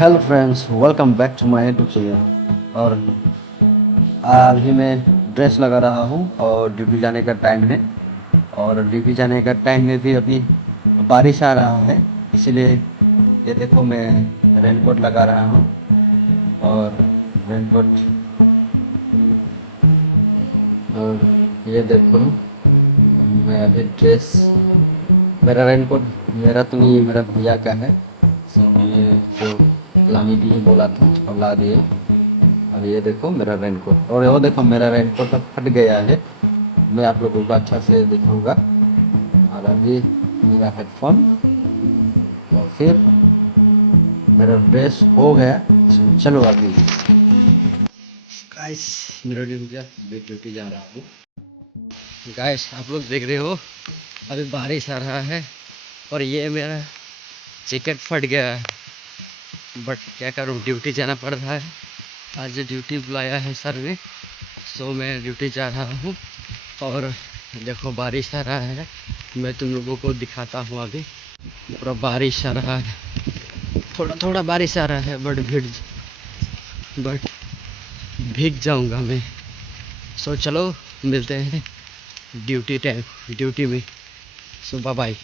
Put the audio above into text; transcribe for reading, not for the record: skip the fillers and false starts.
Hello friends, welcome back to my YouTube channel. और अभी मैं ड्रेस लगा रहा हूँ और ड्यूटी जाने का टाइम है। और ड्यूटी जाने का टाइम में भी अभी बारिश आ रहा है, इसीलिए ये देखो मैं रेनकोट लगा रहा हूँ। और रेनकोट और ये देखो मैं अभी ड्रेस, मेरा रेनकोट मेरा तो नहीं है, मेरा भैया का है। सो मैंने जो लाने के लिए बोला था और ला दिए। अब ये देखो मेरा रेनकोट, और वो देखो मेरा रेनकोट अब फट गया है। मैं आप लोगों को अच्छा से दिखाऊंगा। और अभी मेरा हेडफोन, और फिर मेरा ड्रेस हो गया। चलो अभी गाइस, मेरा ड्यूटी जा रहा हूँ। गाइस, आप लोग देख रहे हो अभी बारिश आ रहा है और ये मेरा जैकेट फट गया है। बट क्या करूँ, ड्यूटी जाना पड़ रहा है। आज ड्यूटी बुलाया है सर ने, सो मैं ड्यूटी जा रहा हूँ। और देखो बारिश आ रहा है, मैं तुम लोगों को दिखाता हूँ। अभी पूरा बारिश आ रहा है, थोड़ा थोड़ा बारिश आ रहा है, बट भीग जाऊंगा मैं। सो चलो मिलते हैं ड्यूटी टाइम, ड्यूटी में। सो बाय बाय।